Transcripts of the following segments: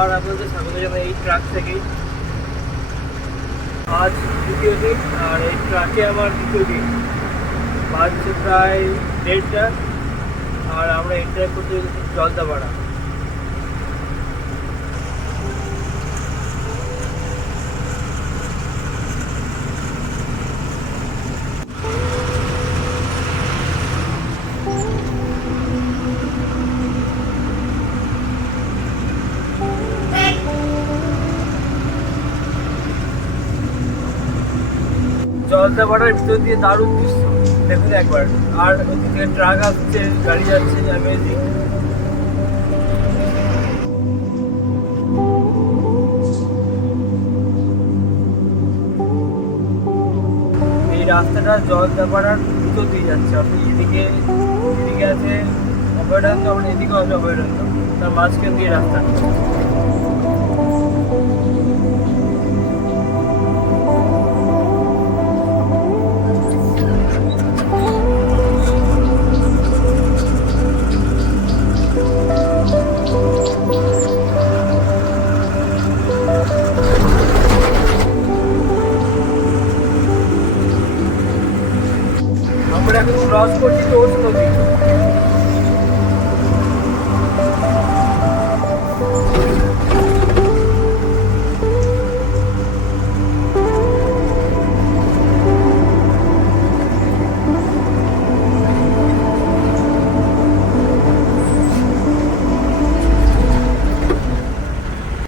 আবার আপনাদের স্বাগত জানাই এই ট্রাক থেকেই। আজ দ্বিতীয় দিন, আর এই ট্রাকে আমার দ্বিতীয় দিন। বাজছে প্রায় 1:30টা, আর আমরা এন্টার করতে গেছি জলদাপাড়া। জলদাপাড়ার ভিতর দিয়ে দারুণ দৃশ্য দেখুন একবার। আর ওদিকে ট্রাক আসছে, গাড়ি যাচ্ছে, অ্যামেজিং। এই রাস্তাটা জলদাপাড়ার ভিতর দিয়ে যাচ্ছে, অর্থাৎ এদিকে আছে অভয়ারণ্য, আবার এদিকে আছে অভয়ারণ্য, তার মাঝখান দিয়ে রাস্তাটা। আমরা এখন ক্রস করছি তোষ নদী।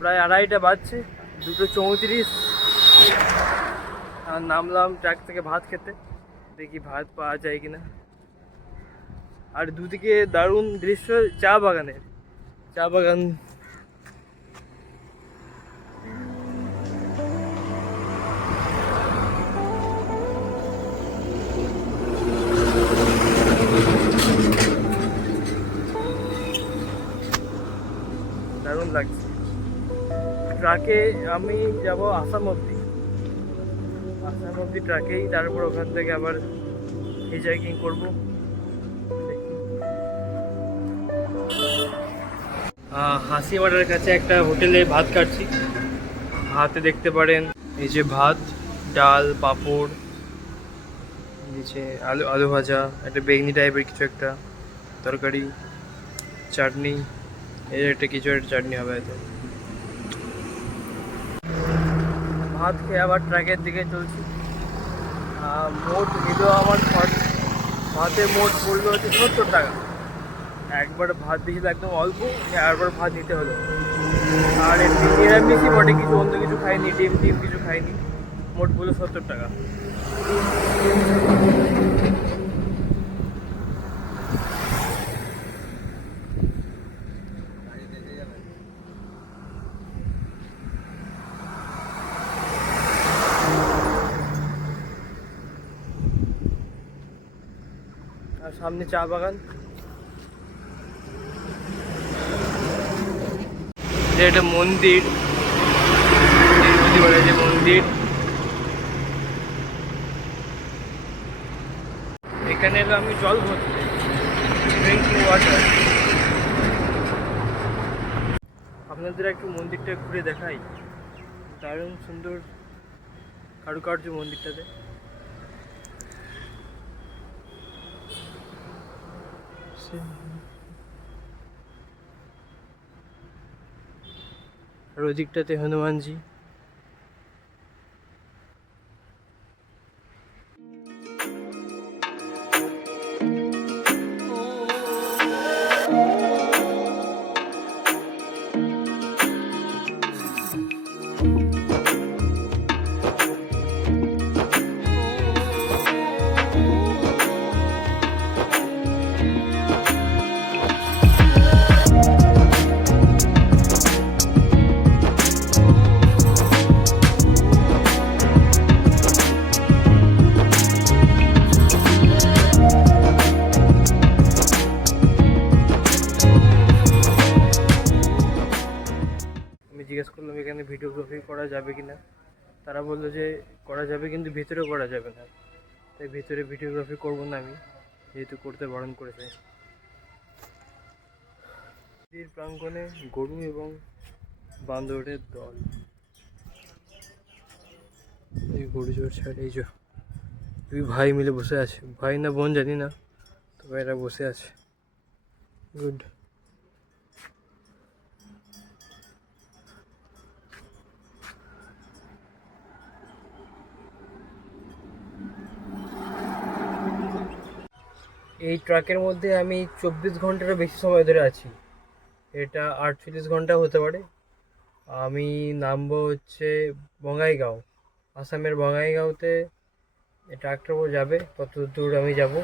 প্রায় 2:30টা বাজছে, 2:34। আর নামলাম ট্রাক থেকে ভাত খেতে, দেখি ভাত পাওয়া যায় কিনা। আর দুদিকে দারুণ দৃশ্য, চা বাগানের, চা বাগান। দারুণ লাগছে। ট্রাকে আমি যাব আসাম অব্দি, ট্রাকেই, তারপর ওখান থেকে আবার হিচাইকিং করবো। হাসিমারার কাছে একটা হোটেলে ভাত খাচ্ছি। হাতে দেখতে পারেন এই যে ভাত, ডাল, পাঁপড়, নিচে আলু ভাজা, একটা বেগনি টাইপের কিছু একটা তরকারি, চাটনি, এর একটা কিছু একটা চাটনি হবে হয়তো। ভাত খেয়ে আবার ট্র্যাকের দিকে চলছি। মোট নিল আমার ভাতের মোট পড়লো হচ্ছে 70 টাকা। একবার ভাত দিয়েছিল একদম অল্প, আরবার ভাত নিতে হলো। আর এমনি নিরামিষই বটে, কিছু অন্য কিছু খাইনি, ডিম কিছু খাইনি। মোট বললো 70 টাকা। আর সামনে চা বাগান। এটা মন্দির, যে মন্দির, এখানে এলো আমি জল ভরতে, ড্রিঙ্কিং ওয়াটার। আপনাদের একটু মন্দিরটা ঘুরে দেখাই, দারুণ সুন্দর কারুকার্য মন্দিরটাতে। আর ওদিকটাতে হনুমানজি। জিজ্ঞেস করলাম এখানে ভিডিওগ্রাফি করা যাবে কিনা। তারা বললো যে করা যাবে, কিন্তু ভিতরে করা যাবে না। তাই ভিতরে ভিডিওগ্রাফি করবো না আমি, যেহেতু করতে বারণ করেছে। মন্দির প্রাঙ্গণে গরু এবং বান্দরের দল, এই গরুজোর ছাড়, এই যে দুই ভাই মিলে বসে আছে, ভাই না বোন জানি না, তবে এরা বসে আছে। গুড। এই ট্রাকের মধ্যে আমি 24 ঘন্টারও বেশি সময় ধরে আছি, এটা 48 ঘন্টা হতে পারে। আমি নামবো হচ্ছে বঙ্গাইগাঁও, আসামের বঙ্গাইগাঁওতে ট্রাকটার উপর যাবে, কত দূর আমি যাব।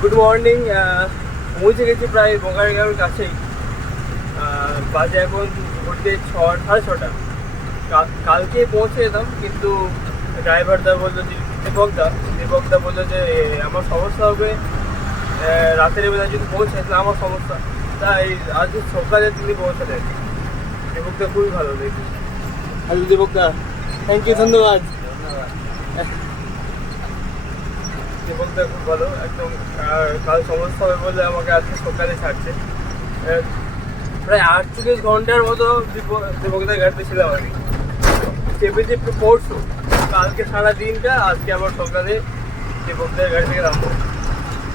Good morning. পৌঁছে গেছি প্রায় বঙ্গাইগাঁওয়ের কাছেই। বাজে এখন ঘুরতে 6:30। কালকে পৌঁছে যেতাম, কিন্তু ড্রাইভারদা বললো যে দীপকদা বললো যে আমার সমস্যা হবে, রাতের বেলা যদি পৌঁছে তাহলে আমার সমস্যা, তাই আজকে সকালে তিনি পৌঁছালেন। দীপকদা খুবই ভালো দেখি। হ্যালো দীপকদা, থ্যাংক ইউ, ধন্যবাদ। দীপকদা খুব ভালো একদম। কাল সমস্যা হবে বলে আমাকে আজকে সকালে ছাড়ছে। প্রায় 48 ঘন্টার মতো দীপকদার গাড়িতে ছিলাম আমি, চেপেছি পরশু, কালকে সারা দিনটা, আজকে আবার সকালে দীপকদার গাড়ি থেকে নামবো।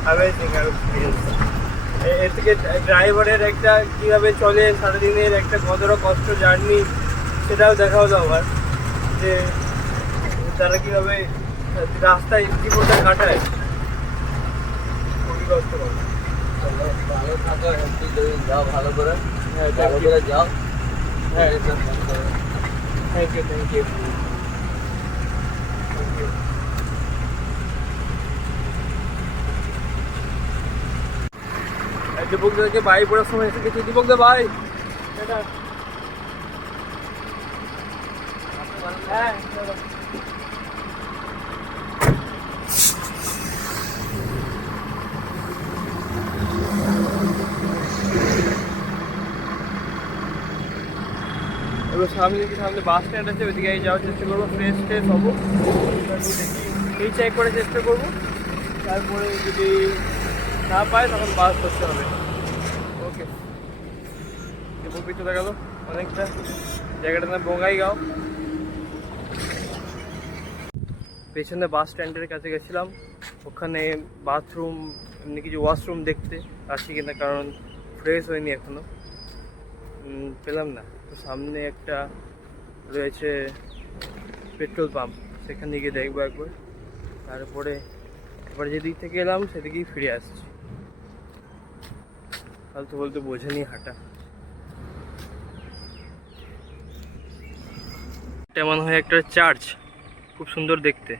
Amazing experience. এর থেকে ড্রাইভারের একটা কীভাবে চলে সারাদিনের একটা কতটা কষ্ট জার্নি, সেটাও দেখা হলো আমার, যে তারা কীভাবে রাস্তায় জীবনটা কাটায়, খুবই কষ্টকর। ভালো থাকো, যাও ভালো করে, হ্যাঁ, ভালো করে যাও। হ্যাঁ, থ্যাংক ইউ। দীপকদাকে বাই পড়ার সময় এসে গেছি। দীপকদা বাই। হ্যাঁ, এবার সামনে বাস স্ট্যান্ড আছে, ওইদিকে যাওয়ার চেষ্টা করবো, ফ্রেশ হবো, এই চেক করার চেষ্টা করবো। তারপরে যদি না পাই তখন বাস ধরতে হবে। ওকে, দীপক চলে গেল অনেকটা। জায়গাটার নাম বঙ্গাইগাঁও। পেছনে বাস স্ট্যান্ডের কাছে গেছিলাম, ওখানে বাথরুম এমনি কিছু ওয়াশরুম দেখতে আসি কিনা, কারণ ফ্রেশ হয়নি এখনো, পেলাম না। তো সামনে একটা রয়েছে পেট্রোল পাম্প, সেখানে গিয়ে দেখবো একবার। তারপরে এবার যেদিক থেকে এলাম সেদিকেই ফিরে আসছি। ফালতু বলতে বোঝেনি হাঁটা। এটা মনে হয় একটা চার্চ, খুব সুন্দর দেখতে।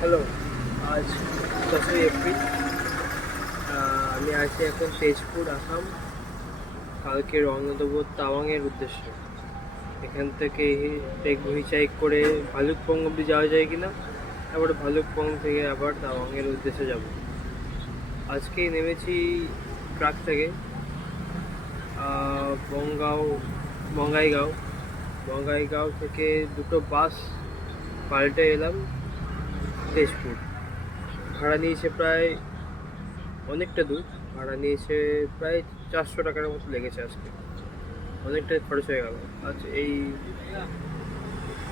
হ্যালো, আজ 10ই এপ্রিল। আমি আছি এখন তেজপুর, আসাম। কালকে রওনা দেবো তাওয়াংয়ের উদ্দেশ্যে। এখান থেকে দেখবো হিচাইক করে ভালুকপং অব্দি যাওয়া যায় কিনা, তারপরে ভালুকপং থেকে আবার তাওয়াংয়ের উদ্দেশ্যে যাব। আজকেই নেমেছি ট্রাক থেকে বঙ্গাইগাঁও থেকে দুটো বাস পাল্টে এলাম তেজপুর। ভাড়া নিয়েছে প্রায় অনেকটা দূর, ভাড়া নিয়েছে প্রায় 400 টাকার মতো লেগেছে আজকে, অনেকটাই খরচ হয়ে গেল। আজ এই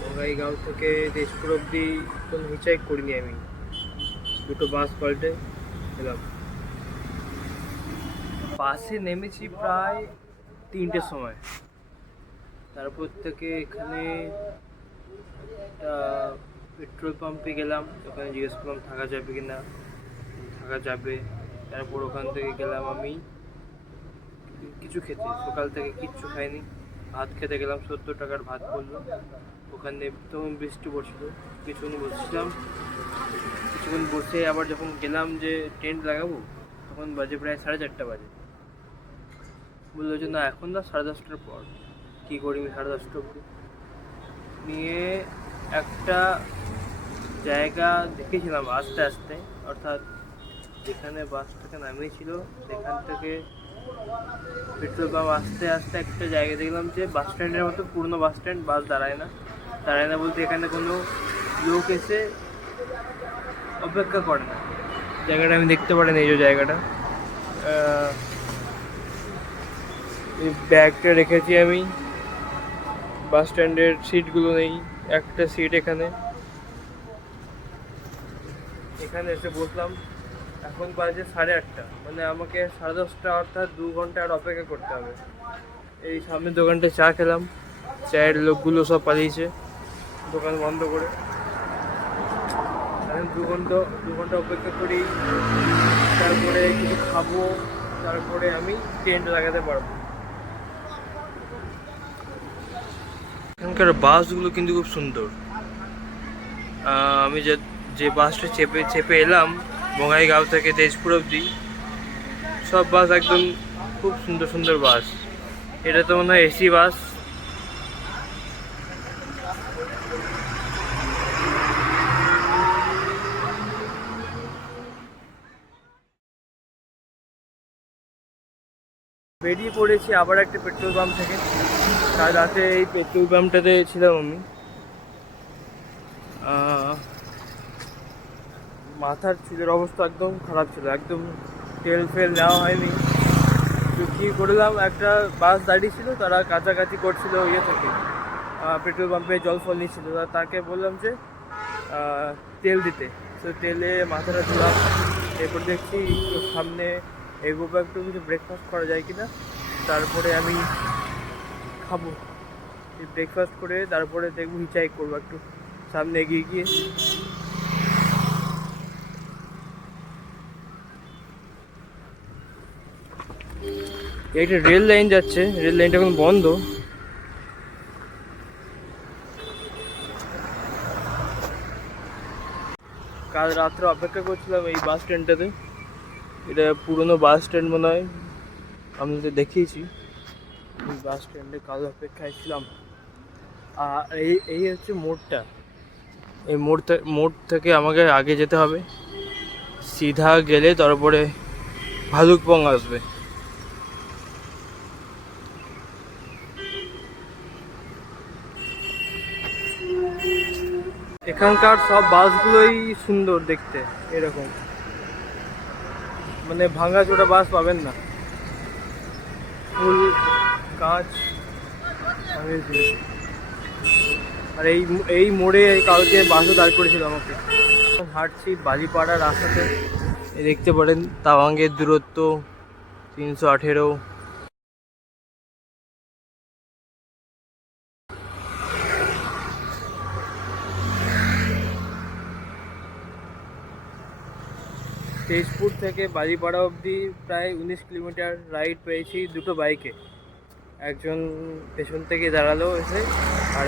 বঙ্গাইগাঁও থেকে তেজপুর অবধি কোনো হিচাইক করিনি আমি, দুটো বাস পাল্টে এলাম। বাসে নেমেছি প্রায় 3টের সময়। তারপর থেকে এখানে একটা পেট্রোল পাম্পে গেলাম, ওখানে জিজ্ঞেস করলাম থাকা যাবে কি না, থাকা যাবে। তারপর ওখান থেকে গেলাম আমি কিছু খেতে, সকাল থেকে কিচ্ছু খাইনি, ভাত খেতে গেলাম। 70 টাকার ভাত পড়লো। ওখানে তখন বৃষ্টি পড়ছিল, কিছুক্ষণ বসে আবার যখন গেলাম যে টেন্ট লাগাবো, তখন বাজে প্রায় 4:30 বাজে। বললো যে না, এখন না, 10:30টার পর। কী করি 10:30 অবধি নিয়ে একটা জায়গা দেখেছিলাম আস্তে আস্তে, অর্থাৎ যেখানে বাস থেকে নামিয়েছিল সেখান থেকে পেট্রোল পাম্প আস্তে আস্তে একটা জায়গা দেখলাম যে বাস স্ট্যান্ডের মতো, পুরনো বাস স্ট্যান্ড, বাস দাঁড়ায় না বলতে এখানে কোনো লোক এসে অপেক্ষা করে না। জায়গাটা আমি দেখতে পারিনি, এই যে জায়গাটা, এই ব্যাগটা রেখেছি আমি, বাস স্ট্যান্ডের সিটগুলো নেই, একটা সিট এখানে এসে বসলাম। এখন বাজে 8:30, মানে আমাকে 10:30, অর্থাৎ 2 ঘন্টা আর অপেক্ষা করতে হবে। এই সামনের দোকানটায় চা খেলাম, চায়ের লোকগুলো সব পালিয়েছে দোকান বন্ধ করে। এখন 2 ঘন্টা অপেক্ষা করি, তারপরে কিছু খাবো, তারপরে আমি ট্রেনটা লাগাতে পারবো। এখানকার বাসগুলো কিন্তু খুব সুন্দর। আমি যে বাসটা চেপে এলাম বঙ্গাইগাঁও থেকে তেজপুর অবধি, সব বাস একদম খুব সুন্দর সুন্দর বাস। এটা তো মনে হয় এসি বাস। বেরিয়ে পড়েছি আবার একটা পেট্রোল পাম্প থেকে। কাল রাতে এই পেট্রোল পাম্পটাতে ছিলাম আমি। মাথার চুলের অবস্থা একদম খারাপ ছিল, একদম তেল ফেল নেওয়া হয়নি। তো কী করলাম, একটা বাস দাঁড়িয়ে ছিল, তারা কাছাকাছি করছিল ইয়ে থেকে, পেট্রোল পাম্পে জল ফল নিচ্ছিল। তাকে বললাম যে তেল দিতে, তো তেলে মাথাটা ধুলাম। এরপর দেখছি সামনে এগোবো, একটু কিছু ব্রেকফাস্ট করা যায় কিনা, তারপরে আমি খাবো। ব্রেকফাস্ট করে তারপরে দেখবো হিচাই করবো একটু সামনে এগিয়ে গিয়ে। একটা রেল লাইন যাচ্ছে, রেল লাইনটা এখন বন্ধ। কাল রাত্রে অপেক্ষা করছিলাম এই বাস স্ট্যান্ডটাতে। এটা পুরনো বাস স্ট্যান্ড মনে হয়, আমি তো দেখিয়েছি। এই বাস স্ট্যান্ডে কাল অপেক্ষায় ছিলাম। আর এই হচ্ছে মোড়টা। এই মোড় থেকে আমাকে আগে যেতে হবে, সিধা গেলে তারপরে ভালুকপং আসবে। এখানকার সব বাসগুলোই সুন্দর দেখতে, এরকম মানে ভাঙাচোরা বাস পাবেন না, ফুল কাঁচ। আর এই মোড়ে কালকে বাসও দাঁড় করেছিল আমাকে। হাঁটছি বালিপাড়া রাস্তাতে, দেখতে পারেন তাওয়াঙ্গের দূরত্ব 318। তেজপুর থেকে বালিপাড়া অবধি প্রায় 19 কিলোমিটার রাইড পেয়েছি দুটো বাইকে। একজন পেছন থেকে দাঁড়ালো এসে, আর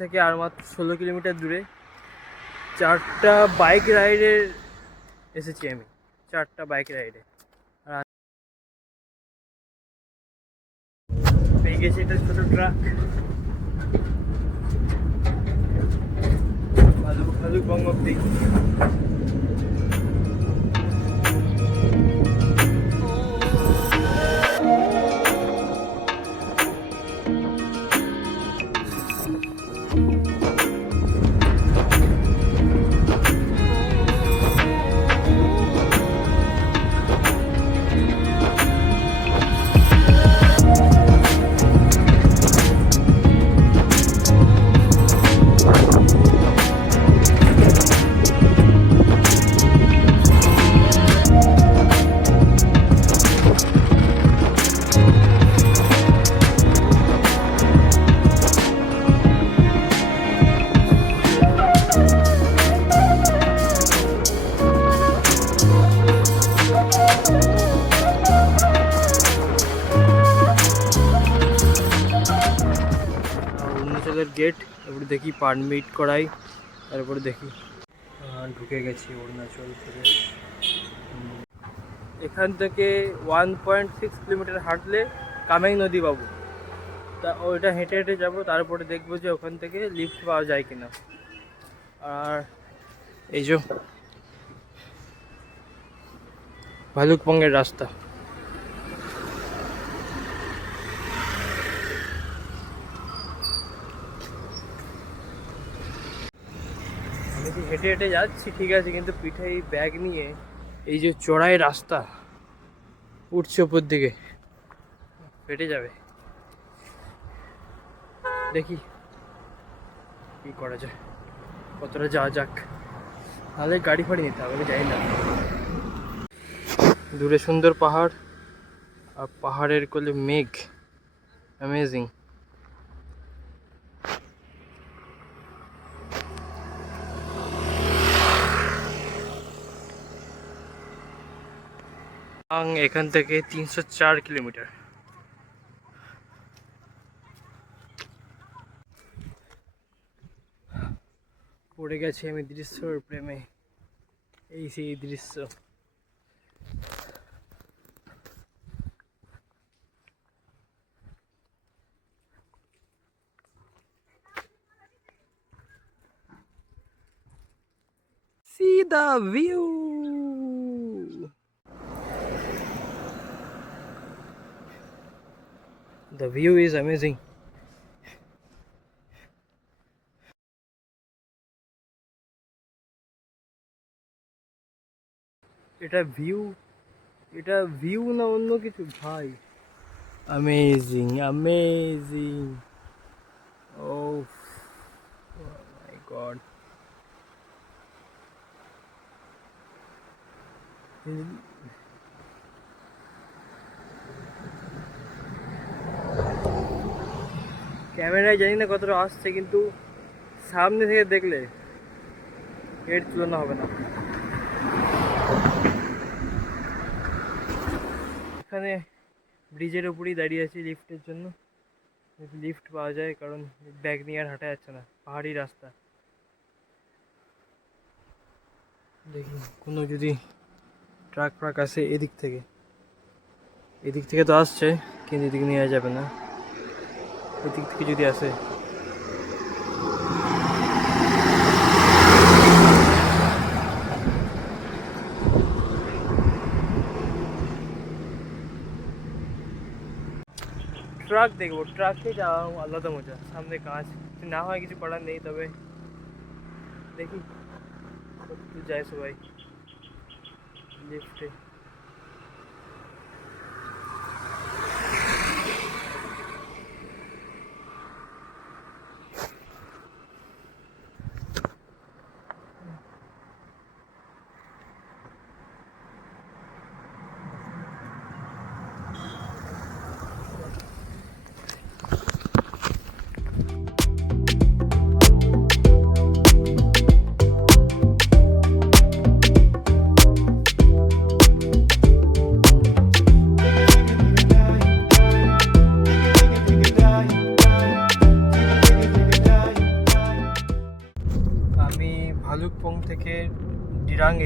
থেকে আর মাত্র 16 কিলোমিটার দূরে 4টা বাইক রাইডের এসেছি আমি, 4টা বাইক রাইডে। আর পেয়ে গেছি একটা ছোটো ট্রাক, ভালুকবং অব্দি। অরুণাচলের গেট, তারপরে দেখি পারমিট করাই, তারপরে দেখি ঢুকে গেছি অরুণাচল প্রদেশ। এখান থেকে 1.6 কিলোমিটার হাঁটলে কামেং নদী পাবো, তা ওইটা হেঁটে হেঁটে যাবো, তারপরে দেখবো যে ওখান থেকে লিফট পাওয়া যায় কিনা। আর এই যে ভালুকবংয়ের রাস্তা, আমি তো হেঁটে হেঁটে যাচ্ছি ঠিক আছে, কিন্তু পিঠে এই ব্যাগ নিয়ে এই যে চড়াই রাস্তা উঠছে উপর দিকে, ফেটে যাবে। দেখি কি করা যায়, কতটা যাওয়া যাক, তাহলে গাড়ি ফাড়ি নিতে হবে, যাই না। দূরে সুন্দর পাহাড়, আর পাহাড়ের কোলে মেঘ, অ্যামেজিং। এখান থেকে 304 কিলোমিটার। পড়ে গেছি আমি দৃশ্যর প্রেমে, এই সেই দৃশ্য। See the view. The view is amazing. এটা ভিউ না অন্য কিছু ভাই, অ্যামেজিং অ্যামেজিং। ও মাই গড, ক্যামেরায় জানি না কতটা আসছে, কিন্তু সামনে থেকে দেখলে এর তুলনা হবে না। এখানে ব্রিজের উপরেই দাঁড়িয়ে আছি লিফটের জন্য, লিফট পাওয়া যায়, কারণ ব্যাগ নিয়ে আর হাঁটা যাচ্ছে না, পাহাড়ি রাস্তা। দেখি কোনো যদি ট্রাক ফ্রাক আসে এদিক থেকে তো আসছে, কিন্তু এদিকে নিয়ে যাবে না, এদিক থেকে যদি আসে। ট্রাক দেখবো, ট্রাকে যাওয়া আলাদা মজা, সামনে কাজ না হয় কিছু করার নেই, তবে দেখি একটু যায় সবাই লিফটে।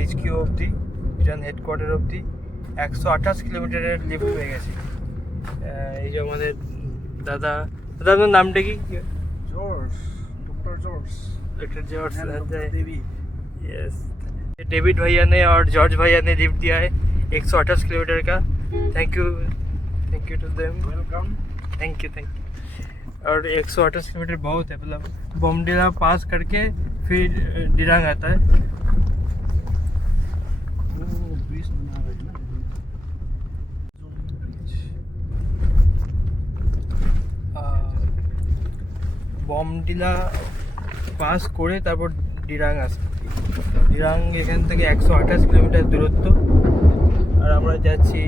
HQ অবধি, ইরান হেডকোয়ার্টার অবধি 128 কিলোমিটারের লিফট হয়ে গেছে। এই যে আমাদের দাদা, আপনার नामটা কি? George, doctor George, doctor George Devi. Yes, David भैया ने और जॉर्ज भैया ने लिफ्ट दिया है 128 किलोमीटर का। Thank you to them, welcome. Thank you. और 128 किलोमीटर बहुत है, मतलब बॉमडिला पास करके फिर दिरांग आता है। वो ब्रिज बना रहे हैं ना, বমডিলা পাস করে তারপর ডিরাং আসবে। ডিরাং এখান থেকে 128 কিলোমিটার দূরত্ব। আর আমরা যাচ্ছি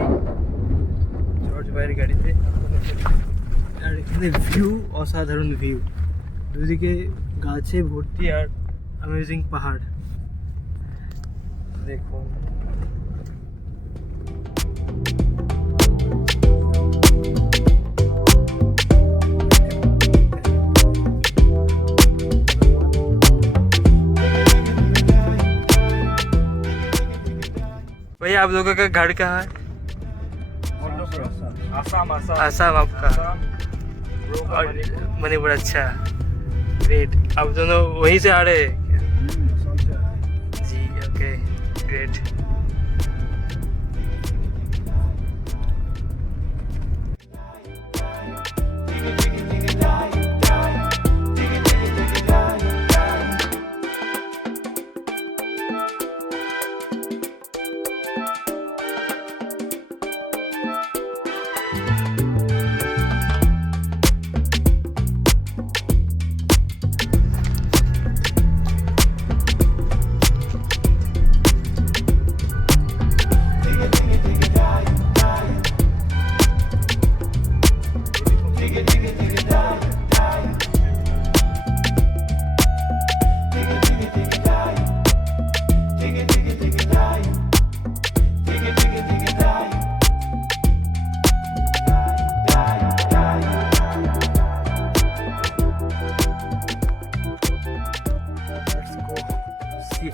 জর্জ ভাইয়ের গাড়িতে। আর এখানে ভিউ, অসাধারণ ভিউ, দুদিকে গাছে ভর্তি আর অ্যামেজিং পাহাড় দেখুন। भैया आप लोगों का घर कहाँ है? आसाम, आसाम, आसाम आपका? और मणिपुर, अच्छा, ग्रेट। आप दोनों वहीं से आ रहे हैं जी? Okay, great.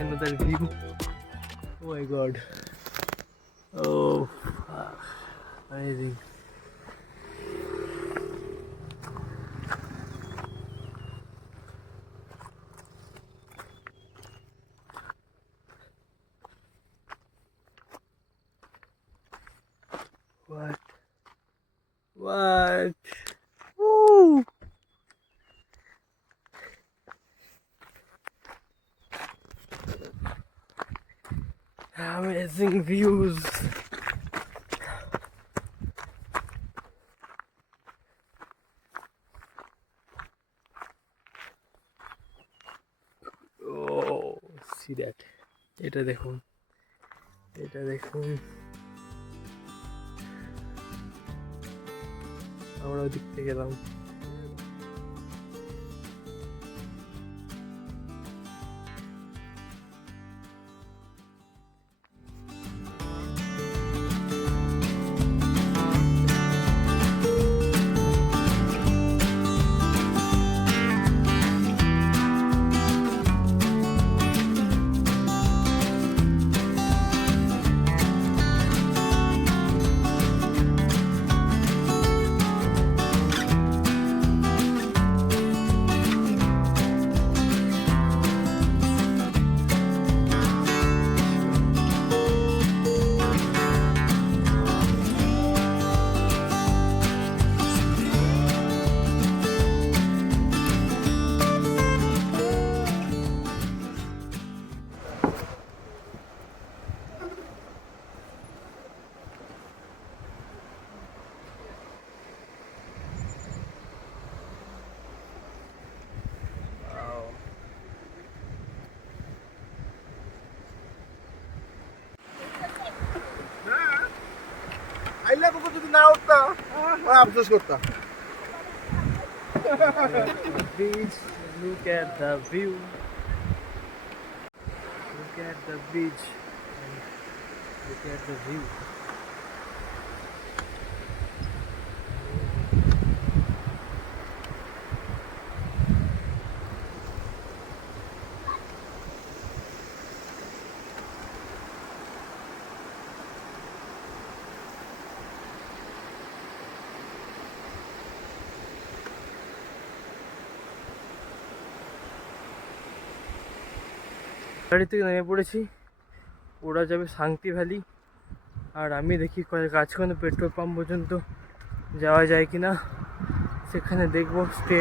Another view. Oh my god. Oh, amazing. What? Woo! Amazing views. Oh, see that. এটা দেখুন, এটা দেখুন। আমরা ওদিক থেকে গেলাম। আইলা তো যদি না উঠতা আফসোস করতা। Beach, look at the view. Look at the beach. Look at the view. গাড়ি থেকে নেমে পড়েছি, ওরা যাবে শান্তি ভ্যালি, আর আমি দেখি কাছখানে পেট্রোল পাম্প পর্যন্ত যাওয়া যায় কি না, সেখানে দেখবো স্টে।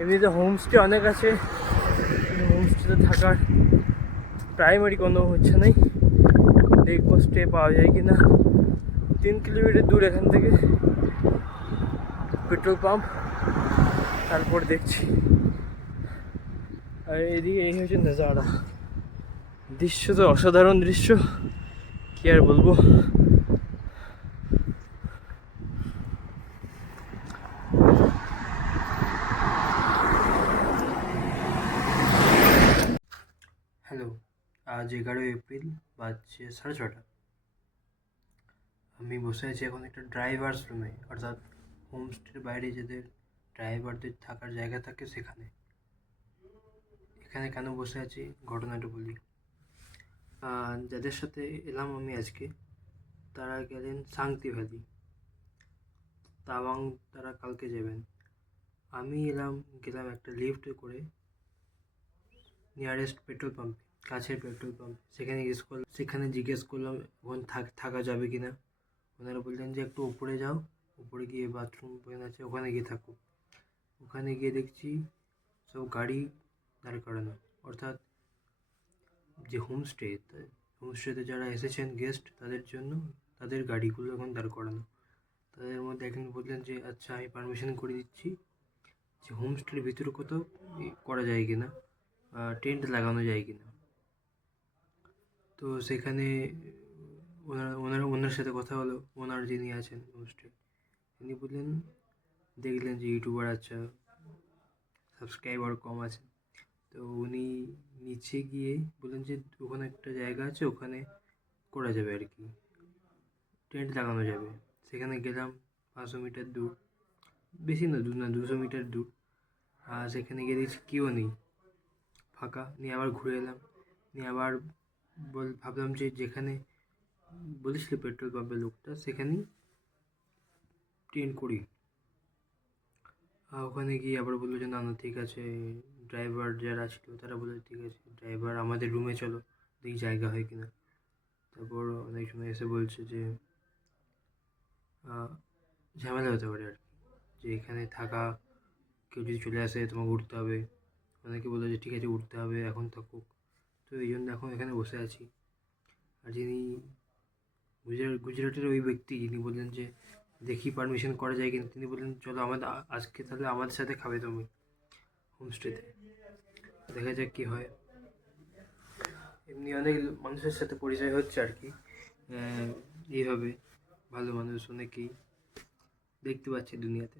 এমনিতে হোমস্টে অনেক আছে, হোমস্টেতে থাকার প্রাইমারি কোনো হচ্ছে নাই, দেখবো স্টে পাওয়া যায় কি না। 3 কিলোমিটার দূর এখান থেকে পেট্রোল পাম্প, তারপর দেখছি। আর এদিকে এই হচ্ছে নজারা, দৃশ্য তো অসাধারণ দৃশ্য, কি আর বলবো। হ্যালো, আজ 11 এপ্রিল, বাজছে 6:30। আমি বসে আছি এখন একটা ড্রাইভার্স রুমে, অর্থাৎ হোমস্টের বাইরে যাদের ড্রাইভারদের থাকার জায়গা থাকে সেখানে। এখানে কেন বসে আছি ঘটনাটা বলি। যাদের সাথে এলাম আমি আজকে, তারা গেলেন শান্তি ভ্যালি, তাওয়াং তারা কালকে যাবেন। আমি গেলাম একটা লিফটে করে নিয়ারেস্ট পেট্রোল পাম্পে, কাছের পেট্রোল পাম্প। সেখানে জিজ্ঞেস করলাম ওখানে থাকা যাবে কি না। ওনারা বললেন যে একটু উপরে যাও, উপরে গিয়ে বাথরুম আছে, ওখানে গিয়ে থাকো। ওখানে গিয়ে দেখছি সব গাড়ি দাঁড় করানো, অর্থাৎ যে হোমস্টেতে যারা এসেছেন গেস্ট, তাদের জন্য তাদের গাড়িগুলো এখন দাঁড় করানো। তাদের মধ্যে একজন বললেন যে আচ্ছা আমি পারমিশন করে দিচ্ছি যে হোমস্টের ভিতরে কোথাও করা যায় কি না, টেন্ট লাগানো যায় কি না। তো সেখানে ওনার সাথে কথা হলো, ওনার যিনি আছেন হোমস্টে, তিনি বললেন, দেখলেন যে ইউটিউবার, আচ্ছা সাবস্ক্রাইবার কম আছে, তো উনি নিচে গিয়ে বললেন যে ওখানে একটা জায়গা আছে, ওখানে করা যাবে আর কি, টেন্ট লাগানো যাবে। সেখানে গেলাম, 500 মিটার দূর, বেশি না, 200 মিটার দূর। আর সেখানে গিয়ে দেখছি কেউ নেই, ফাঁকা। নিয়ে আবার ঘুরে এলাম, নিয়ে আবার ভাবলাম যে যেখানে বলেছিল পেট্রোল পাম্পের লোকটা, সেখানেই টেন্ট করি। ওখানে গিয়ে আবার বললো যে না না ঠিক আছে, ড্রাইভার যারা ছিল তারা বললো ঠিক আছে ড্রাইভার আমাদের রুমে চলো, দেখি জায়গা হয় কিনা। তারপর অনেক সময় এসে বলছে যে ঝামেলা হতে পারে আর কি, যে এখানে থাকা, কেউ যদি চলে আসে তোমাকে উঠতে হবে। অনেকে বললো যে ঠিক আছে উঠতে হবে, এখন থাকুক। তো এই জন্য এখন এখানে বসে আছি। আর যিনি গুজরাটের ওই ব্যক্তি, যিনি বললেন যে দেখি পারমিশন করা যায় কিনা, তিনি বললেন চলো আজকে তাহলে আমাদের সাথে খাবে তুমি হোমস্টেতে, দেখা যাক কী হয়। এমনি অনেক মানুষের সাথে পরিচয় হচ্ছে আর কি, এইভাবে ভালো মানুষ অনেকেই দেখতে পাচ্ছি দুনিয়াতে।